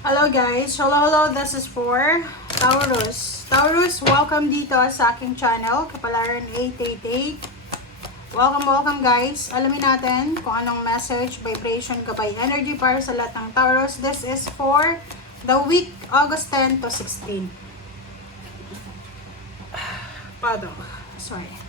Hello guys, hello, this is for Taurus. Taurus, welcome dito sa aking channel, Kapalaran 888. Welcome guys. Alamin natin kung anong message, vibration, gabay, energy para sa lahat ng Taurus. This is for the week August 10 to 16. Pardon, sorry.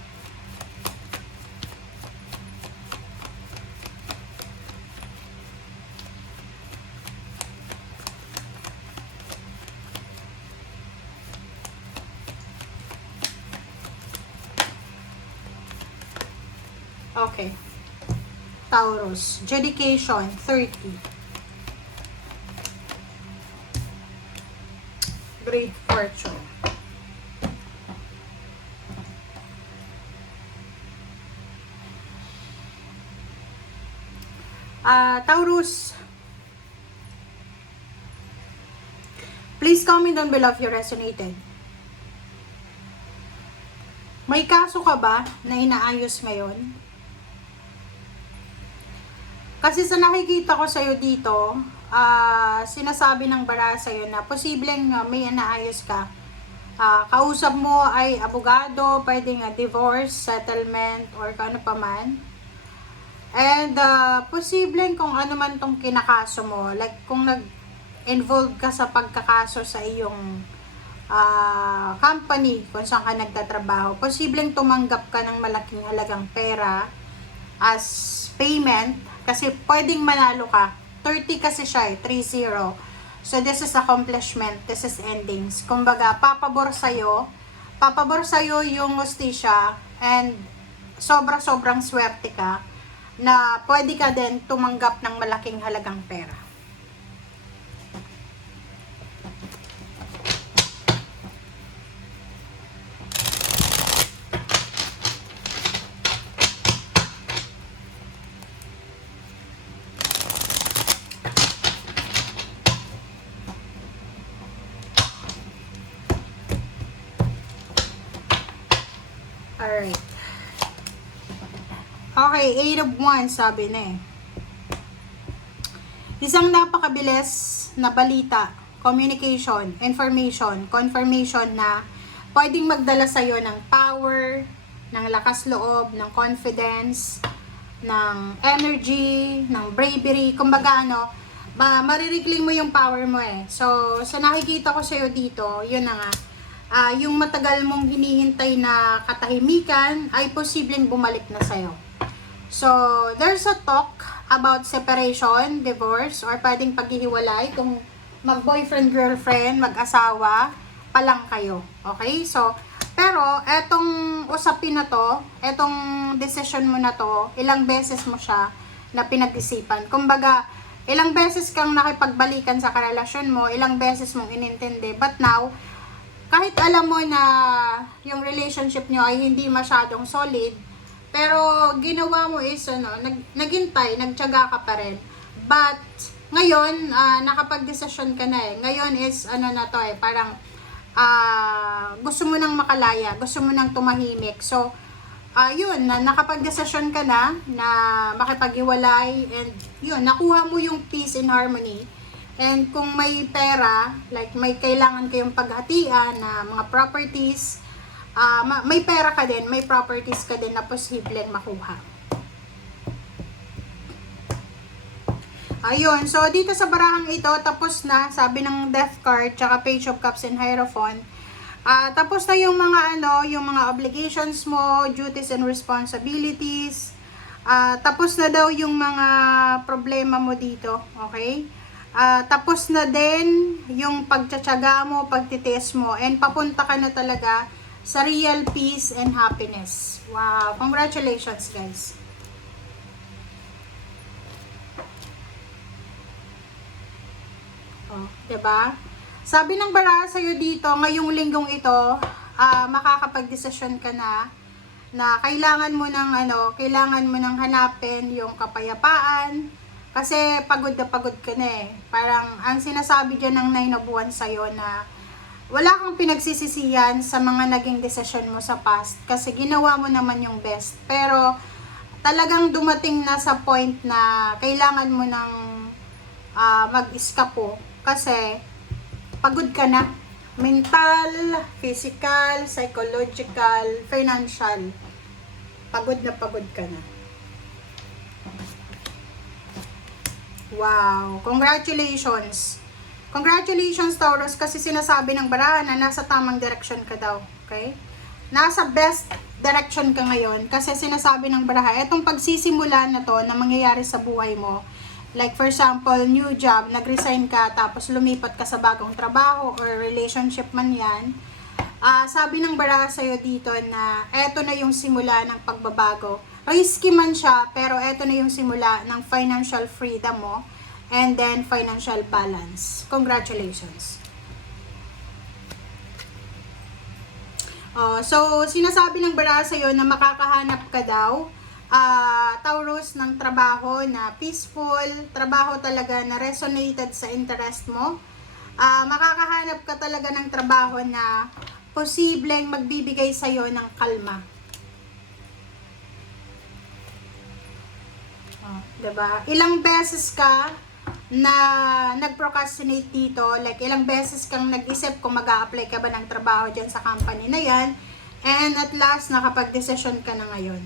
Okay. Taurus. Dedication, 30. Great fortune. Taurus. Please comment down below if you resonated. May kaso ka ba na inaayos ngayon? Kasi sa nakikita ko sa'yo dito, sinasabi ng bara sa'yo na posibleng may inaayos ka. Kausap mo ay abogado, pwedeng divorce, settlement, or kung ano pa man. And posibleng kung ano man tong kinakaso mo, like kung nag-involve ka sa pagkakaso sa iyong company kung saan ka nagtatrabaho, posibleng tumanggap ka ng malaking halagang pera as payment kasi pwedeng manalo ka. 30 kasi siya 30. So this is accomplishment, this is endings. Kumbaga, papabor sa'yo yung hustisya and sobrang swerte ka na pwede ka din tumanggap ng malaking halagang pera. Alright. Okay, 8 of Wands sabi na eh. Isang napakabilis na balita, communication, information, confirmation na pwedeng magdala sa'yo ng power, ng lakas loob, ng confidence, ng energy, ng bravery. Kumbaga maririgling mo yung power mo eh. So, sa nakikita ko sa'yo dito, yun na nga. Yung matagal mong hinihintay na katahimikan ay posibleng bumalik na sa'yo. So, there's a talk about separation, divorce, or pwedeng paghihiwalay kung mag-boyfriend, girlfriend, mag-asawa pa lang kayo. Okay? So, pero etong usapin na to, etong decision mo na to, ilang beses mo siya na pinag-isipan. Kumbaga, ilang beses kang nakipagbalikan sa karelasyon mo, ilang beses mong inintindi. But now, kahit alam mo na yung relationship nyo ay hindi masyadong solid, pero ginawa mo is naghintay, nagtiyaga ka pa rin. But ngayon, nakapag-desisyon ka na eh. Ngayon is na to eh, parang gusto mo nang makalaya, gusto mo nang tumahimik. So, yun, nakapag-desisyon ka na makipaghiwalay, and yun, nakuha mo yung peace and harmony. And kung may pera, like may kailangan kayong paghatian na mga properties, may pera ka din, may properties ka din na posibleng makuha. Ayun, so dito sa barahang ito, tapos na, sabi ng Death card, tsaka Page of Cups and Hierophant. Tapos na yung yung mga obligations mo, duties and responsibilities. Tapos na daw yung mga problema mo dito, okay? Tapos na din yung pagtsatsaga mo, pagtitiis mo, and papunta ka na talaga sa real peace and happiness. Wow, congratulations guys. Oh, 'di ba? Sabi ng baraha sa'yo dito, ngayong linggong ito, makakapag-desisyon ka na kailangan mo ng hanapin yung kapayapaan. Kasi pagod ka na eh. Parang ang sinasabi dyan ng 9 of Wands sa'yo na wala kang pinagsisisihan sa mga naging desisyon mo sa past. Kasi ginawa mo naman yung best. Pero talagang dumating na sa point na kailangan mo ng mag-eskapo kasi pagod ka na. Mental, physical, psychological, financial. Pagod ka na. Wow, congratulations. Congratulations, Taurus, kasi sinasabi ng barahan na nasa tamang direction ka daw. Okay? Nasa best direction ka ngayon kasi sinasabi ng baraha, etong pagsisimula na to na mangyayari sa buhay mo, like for example, new job, nag-resign ka, tapos lumipat ka sa bagong trabaho or relationship man yan, sabi ng baraha sa'yo dito na eto na yung simula ng pagbabago. Risky man siya, pero eto na yung simula ng financial freedom mo and then financial balance. Congratulations. So, sinasabi ng baraha sa'yo na makakahanap ka daw, Taurus, ng trabaho na peaceful, trabaho talaga na resonated sa interest mo. Makakahanap ka talaga ng trabaho na posibleng magbibigay sa'yo ng kalma. Diba? Ilang beses ka na nag-procrastinate dito, like ilang beses kang nag-isip kung mag-a-apply ka ba ng trabaho dyan sa company na yan, and at last, nakapag-decision ka na ngayon.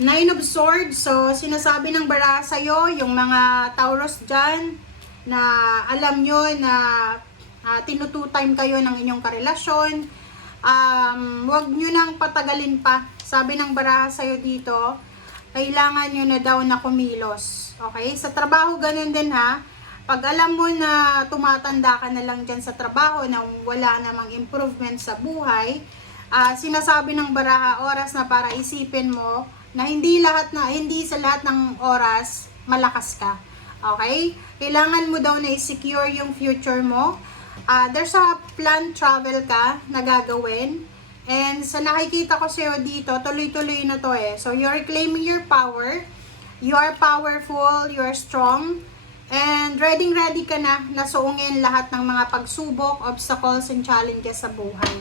Nine of Swords, so sinasabi ng baraha sa'yo, yung mga Taurus dyan, na alam nyo na tinutu time kayo ng inyong karelasyon, wag nyo nang patagalin pa. Sabi ng baraha sa'yo dito, kailangan nyo na daw na kumilos. Okay? Sa trabaho, ganun din ha. Pag alam mo na tumatanda ka na lang dyan sa trabaho, na wala namang improvement sa buhay, sinasabi ng baraha, oras na para isipin mo na hindi sa lahat ng oras malakas ka. Okay? Kailangan mo daw na i-secure yung future mo. There's a planned travel ka na gagawin. And sa nakikita ko sa'yo dito, tuloy-tuloy na to eh. So, you're reclaiming your power. You are powerful, you are strong. And ready ka na nasuungin lahat ng mga pagsubok, obstacles, and challenges sa buhay.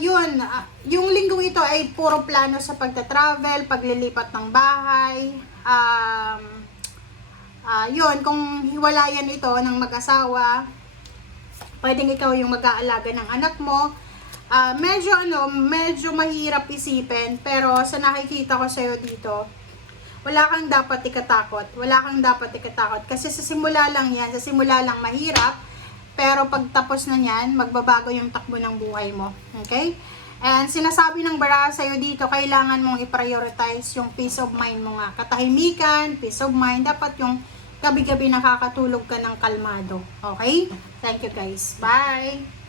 Yung linggong ito ay puro plano sa pagta-travel, paglilipat ng bahay. Kung hiwalayan ito ng mag-asawa, pwedeng ikaw yung mag-aalaga ng anak mo. Medyo mahirap isipin, pero sa nakikita ko sa'yo dito, wala kang dapat ikatakot. Kasi sa simula lang yan, sa simula lang mahirap, pero pagtapos na yan, magbabago yung takbo ng buhay mo. Okay? And sinasabi ng baraha sa'yo dito, kailangan mong i-prioritize yung peace of mind mo nga. Katahimikan, peace of mind, dapat yung gabi-gabi nakakatulog ka ng kalmado. Okay? Thank you guys. Bye!